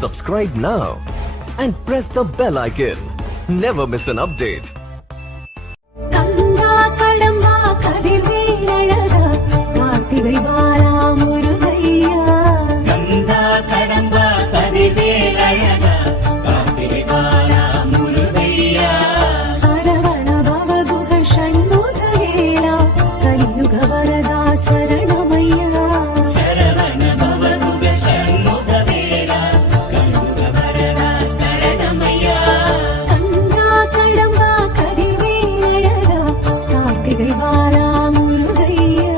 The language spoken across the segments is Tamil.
Subscribe now and press the bell icon. Never miss an update. கந்தா கடம்பா கதிர்வேல் அழகா கார்த்திகை பாலா முருகையா. கந்தா கடம்பா கதிர்வேல் அழகா கார்த்திகை பாலா முருகையா. சரவண பவகுக ஷண்முக வேலா கலியுக வரதா சரணமையா. சரவண பவகுக ஷண்முக வேலா கலியுக வரதா சரணமையா. கந்தா கடம்பா கதிர்வேல் அழகா கார்த்திகை பாலா முருகையா.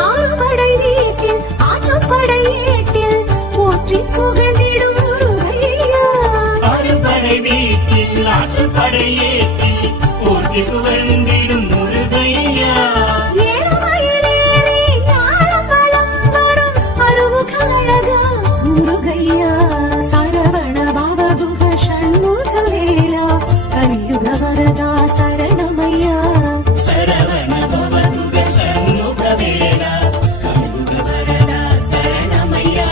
ஆறுபடை வீட்டில் ஆற்றுப்படை ஏட்டில் போற்றி புகழ்ந்திடும் முருகையா. அறுபடை வீட்டில் ஆற்றுப்படை ஏற்றில் போற்றி புகழ்ந்திடும் முருகையா. ஏழுமயிலேறி ஞானபலம் வரும் அருமுக அழகா முருகையா. சரவண பவகுக ஷண்முக வேலா கலியுக வரதா சரணமையா. சரவண பவகுக ஷண்முக வேலா கலியுக வரதா சரணமையா.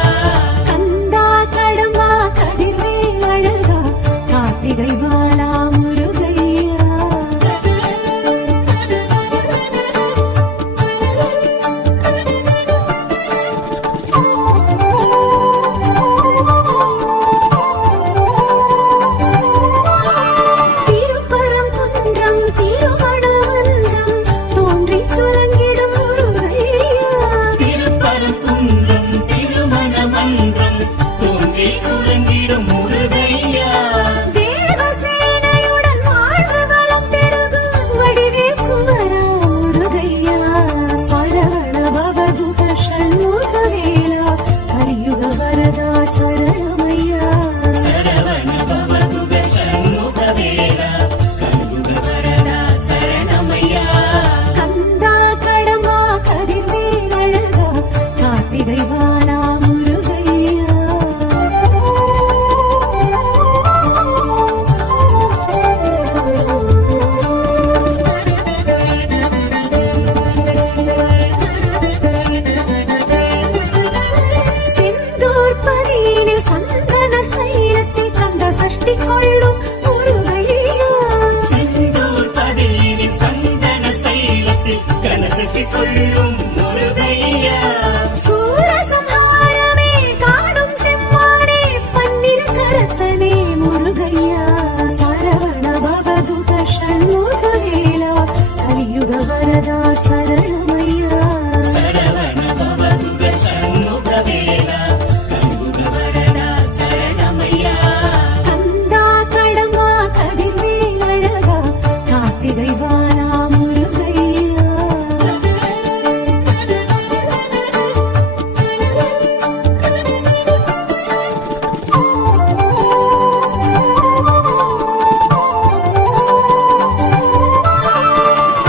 கந்தா கடம்பா கதிர்வேல் அழகா கார்த்திகை பாலா முருகையா. திருப்பரங்குன்றம் திருவனவன்றம் தோன்றி துலங்கிடும் முருகையா. திருப்பரங்குன்றம் திருமணமன்றம் தோன்றி துலங்கிடும் முருகையா. தேவசேனையுடன் வாழ்வு வளம் பெருகும் வடிவேல் குமரா முருகையா. சரவண பவகுக ஷண்முக வேலா கலியுக வரதா சரணமையா. சரவண பவகுக ஷண்முக வேலா கலியுக வரதா சரணமையா. கந்தா கடம்பா கதிர்வேல் அழகா கார்த்திகை பாலா முருகையா. செந்தூர் பதியினில் சந்தன சைலத்தில் கந்த சஷ்டி கொள்ளும் முருகையா. செந்தூர் பதியினில் சந்தன சைலத்தில் கனசஷ்டி கொள்ளும் முருகையா. சூரசம்ஹாரமே காணும் செம்மானே பன்னிரு கரத்தனே முருகையா. சரவண பவகுக ஷண்முக வேலா கலியுக வரதா சரணமையா. சரவண பவகுக ஷண்முக வேலா கலியுக வரதா சரணமையா. கந்தா கடம்பா கதிர்வேல் அழகா கார்த்திகை பாலா முருகையா.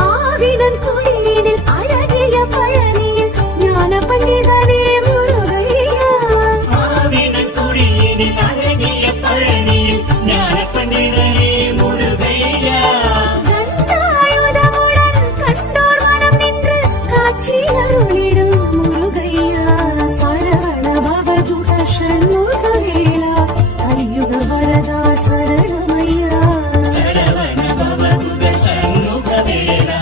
ஆவினன் குடியினில் அழகிய பழனியில் ஞான பண்டிதனே முருகையா. ஆவினன் குடியினில் அழகிய பழனியில் ஞான பண்டிதனே முருகையா. கந்தாயுதமுடன் கண்டோர் மனம் நின்று காட்சி அருளிடும் முருகையா. சரவண பவகுக ஷண்முக வேலா கலியுக வரதா சரணமையா. சரவண பவகுக ஷண்முக வேலா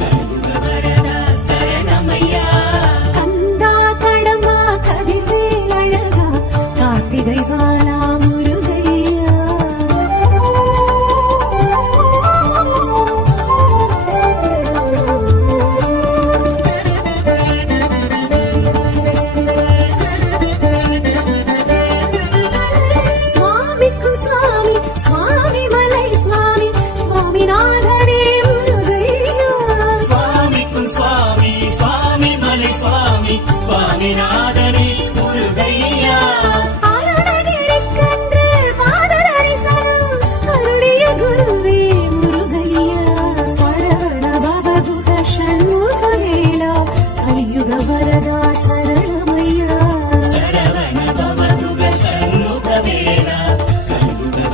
கலியுக வரதா சரணமையா. கந்தா கடம்பா கதிர்வேல் அழகா கார்த்திகை பாலா முருகையா. சுவாமிக்கும் சுவாமி சுவாமி மலை சுவாமி சுவாமிநாதனே முருகையா. சுவாமிக்கும் சுவாமி சுவாமி மலை சுவாமி சுவாமிநாதனே முருகையா. அருணகிரிக்கன்று பாத தரிசனம் அருளிய குருவே முருகையா. சரவண பவகுக ஷண்முக வேலா கலியுக வரதா சரணமையா. சரவண பவகுக ஷண்முக வேலா கலியுக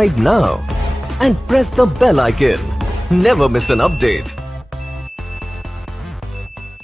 subscribe now and press the bell icon. Never miss an update.